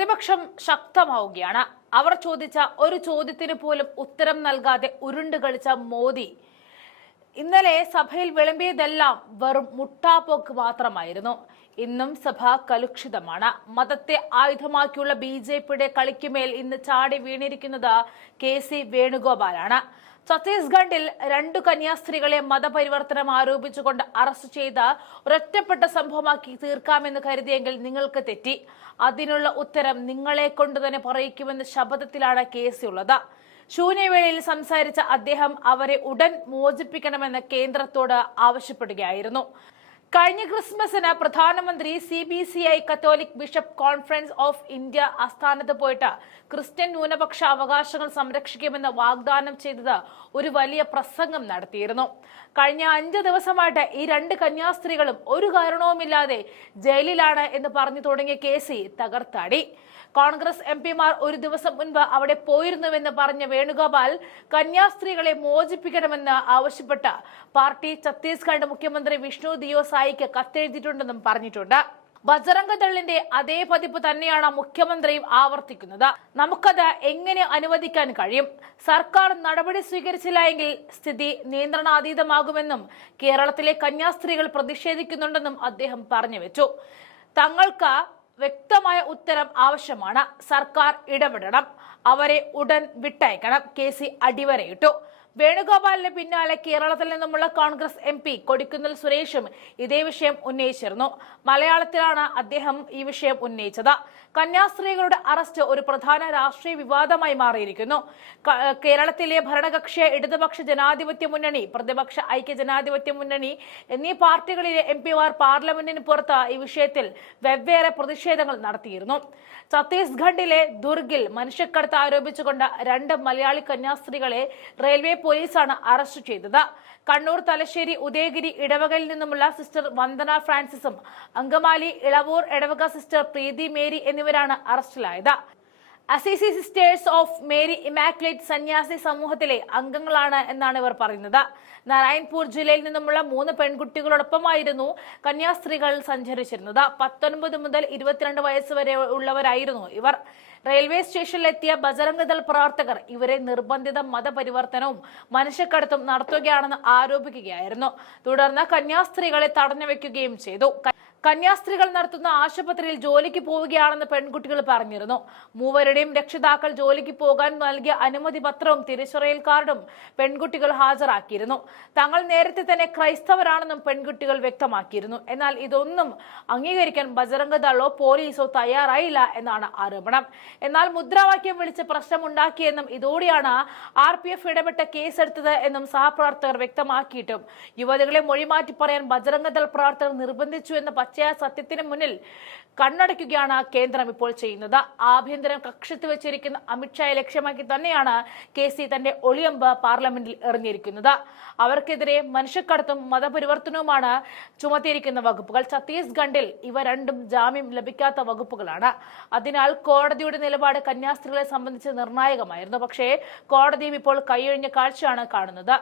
പ്രതിപക്ഷം ശക്തമാവുകയാണ്. അവർ ചോദിച്ച ഒരു ചോദ്യത്തിന് പോലും ഉത്തരം നൽകാതെ ഉരുണ്ടുകളിച്ച മോദി ഇന്നലെ സഭയിൽ വിളമ്പിയതെല്ലാം വെറും മുട്ടാപ്പോക്ക് മാത്രമായിരുന്നു. ഇന്നും സഭ കലുഷിതമാണ്. മതത്തെ ആയുധമാക്കിയുള്ള BJPയുടെ കളിക്കുമേൽ ഇന്ന് ചാടി വീണിരിക്കുന്നത് KC വേണുഗോപാലാണ്. ഛത്തീസ്ഗഡിൽ 2 കന്യാസ്ത്രീകളെ മതപരിവർത്തനം ആരോപിച്ചുകൊണ്ട് അറസ്റ്റ് ചെയ്ത് ഒരൊറ്റപ്പെട്ട സംഭവമാക്കി തീർക്കാമെന്ന് കരുതിയെങ്കിൽ നിങ്ങൾക്ക് തെറ്റി. അതിനുള്ള ഉത്തരം നിങ്ങളെ കൊണ്ട് തന്നെ പറയിക്കുമെന്ന ശബ്ദത്തിലാണ് KC ഉള്ളത്. ശൂന്യവേളയിൽ സംസാരിച്ച അദ്ദേഹം അവരെ ഉടൻ മോചിപ്പിക്കണമെന്ന് കേന്ദ്രത്തോട് ആവശ്യപ്പെടുകയായിരുന്നു. കഴിഞ്ഞ ക്രിസ്മസിന് പ്രധാനമന്ത്രി CBCI Catholic bishop conference of India ആസ്ഥാനത്ത് പോയിട്ട് ക്രിസ്ത്യൻ ന്യൂനപക്ഷ അവകാശങ്ങൾ സംരക്ഷിക്കുമെന്ന് വാഗ്ദാനം ചെയ്തത് ഒരു വലിയ പ്രസംഗം നടത്തിയിരുന്നു. കഴിഞ്ഞ 5 ദിവസമായിട്ട് ഈ 2 കന്യാസ്ത്രീകളും ഒരു കാരണവുമില്ലാതെ ജയിലിലാണ് എന്ന് പറഞ്ഞു തുടങ്ങിയ KC തകർത്താടി. കോൺഗ്രസ് MPമാർ ഒരു ദിവസം മുൻപ് അവിടെ പോയിരുന്നുവെന്ന് പറഞ്ഞ വേണുഗോപാൽ കന്യാസ്ത്രീകളെ മോചിപ്പിക്കണമെന്ന് ആവശ്യപ്പെട്ട് പാർട്ടി ഛത്തീസ്ഗഡ് മുഖ്യമന്ത്രി വിഷ്ണു ദിയോ സായിക്ക് കത്തെഴുതിയിട്ടുണ്ടെന്നും പറഞ്ഞിട്ടുണ്ട്. ബജറംഗ ദളിന്റെ അതേ പതിപ്പ് തന്നെയാണ് മുഖ്യമന്ത്രിയും ആവർത്തിക്കുന്നത്. നമുക്കത് എങ്ങനെ അനുവദിക്കാൻ കഴിയും? സർക്കാർ നടപടി സ്വീകരിച്ചില്ല എങ്കിൽ സ്ഥിതി നിയന്ത്രണാതീതമാകുമെന്നും കേരളത്തിലെ കന്യാസ്ത്രീകൾ പ്രതിഷേധിക്കുന്നുണ്ടെന്നും അദ്ദേഹം പറഞ്ഞു വെച്ചു. തങ്ങൾക്ക് വ്യക്തമായ ഉത്തരം ആവശ്യമാണ്. സർക്കാർ ഇടപെടണം. അവരെ ഉടൻ വിട്ടയക്കണം. KC അടിവരയിട്ടു. വേണുഗോപാലിന് പിന്നാലെ കേരളത്തിൽ നിന്നുമുള്ള കോൺഗ്രസ് MP കൊടിക്കുന്നിൽ സുരേഷും ഇതേ വിഷയം ഉന്നയിച്ചിരുന്നു. മലയാളത്തിലാണ് അദ്ദേഹം ഈ വിഷയം ഉന്നയിച്ചത്. കന്യാസ്ത്രീകളുടെ അറസ്റ്റ് ഒരു പ്രധാന രാഷ്ട്രീയ വിവാദമായി മാറിയിരിക്കുന്നു. കേരളത്തിലെ ഭരണകക്ഷി ഇടതുപക്ഷ ജനാധിപത്യ മുന്നണി, പ്രതിപക്ഷ ഐക്യ ജനാധിപത്യ മുന്നണി എന്നീ പാർട്ടികളിലെ MPമാർ പാർലമെന്റിന് പുറത്ത് ഈ വിഷയത്തിൽ വെവ്വേറെ പ്രതിഷേധങ്ങൾ നടത്തിയിരുന്നു. ഛത്തീസ്ഗഡിലെ ദുർഗിൽ മനുഷ്യക്കടത്ത് ആരോപിച്ചുകൊണ്ട് 2 മലയാളി കന്യാസ്ത്രീകളെ റെയിൽവേ പോലീസാണ് അറസ്റ്റ് ചെയ്തത്. കണ്ണൂർ, തലശ്ശേരി, ഉദയഗിരി ഇടവകയിൽ നിന്നുമുള്ള സിസ്റ്റർ വന്ദന ഫ്രാൻസിസും അങ്കമാലി ഇളവൂർ ഇടവക സിസ്റ്റർ പ്രീതി മേരി എന്നിവരാണ് അറസ്റ്റിലായത്. Assisi sisters of Mary immaculate സന്യാസി സമൂഹത്തിലെ അംഗങ്ങളാണ് എന്നാണ് ഇവർ പറയുന്നത്. നാരായൺപൂർ ജില്ലയിൽ നിന്നുമുള്ള 3 പെൺകുട്ടികളോടൊപ്പമായിരുന്നു കന്യാസ്ത്രീകൾ സഞ്ചരിച്ചിരുന്നത്. 19 മുതൽ 22 വയസ്സ് വരെ ഉള്ളവരായിരുന്നു ഇവർ. റെയിൽവേ സ്റ്റേഷനിലെത്തിയ ബജറംഗ ദൾ പ്രവർത്തകർ ഇവരെ നിർബന്ധിത മതപരിവർത്തനവും മനുഷ്യക്കടത്തും നടത്തുകയാണെന്ന് ആരോപിക്കുകയായിരുന്നു. തുടർന്ന് കന്യാസ്ത്രീകളെ തടഞ്ഞു വെക്കുകയും ചെയ്തു. കന്യാസ്ത്രീകൾ നടത്തുന്ന ആശുപത്രിയിൽ ജോലിക്ക് പോവുകയാണെന്ന് പെൺകുട്ടികൾ പറഞ്ഞിരുന്നു. മൂവരുടെയും രക്ഷിതാക്കൾ ജോലിക്ക് പോകാൻ നൽകിയ അനുമതി പത്രവും തിരിച്ചറിയൽ കാർഡും പെൺകുട്ടികൾ ഹാജരാക്കിയിരുന്നു. തങ്ങൾ നേരത്തെ തന്നെ ക്രൈസ്തവരാണെന്നും പെൺകുട്ടികൾ വ്യക്തമാക്കിയിരുന്നു. എന്നാൽ ഇതൊന്നും അംഗീകരിക്കാൻ ബജറംഗ ദളോ പോലീസോ തയ്യാറായില്ല എന്നാണ് ആരോപണം. എന്നാൽ മുദ്രാവാക്യം വിളിച്ച് പ്രശ്നമുണ്ടാക്കിയെന്നും ഇതോടെയാണ് RPF ഇടപെട്ട കേസെടുത്തത് എന്നും സഹപ്രവർത്തകർ വ്യക്തമാക്കിയിട്ടും യുവതികളെ മൊഴിമാറ്റി പറയാൻ ബജറംഗ ദൾ പ്രവർത്തകർ നിർബന്ധിച്ചു എന്ന പച്ചയായ സത്യത്തിന് മുന്നിൽ കണ്ണടയ്ക്കുകയാണ് കേന്ദ്രം ഇപ്പോൾ ചെയ്യുന്നത്. ആഭ്യന്തരം കക്ഷത്ത് വെച്ചിരിക്കുന്ന അമിത്ഷായെ ലക്ഷ്യമാക്കി തന്നെയാണ് KC തന്റെ ഒളിയമ്പ് പാർലമെന്റിൽ എറിഞ്ഞിരിക്കുന്നത്. അവർക്കെതിരെ മനുഷ്യക്കടത്തും മതപരിവർത്തനവുമാണ് ചുമത്തിയിരിക്കുന്ന വകുപ്പുകൾ. ഛത്തീസ്ഗഡിൽ ഇവ 2ഉം ജാമ്യം ലഭിക്കാത്ത വകുപ്പുകളാണ്. അതിനാൽ കോടതിയുടെ നിലപാട് കന്യാസ്ത്രീകളെ സംബന്ധിച്ച് നിർണായകമായിരുന്നു. പക്ഷേ കോടതിയും ഇപ്പോൾ കൈയൊഴിഞ്ഞ കാഴ്ചയാണ് കാണുന്നത്.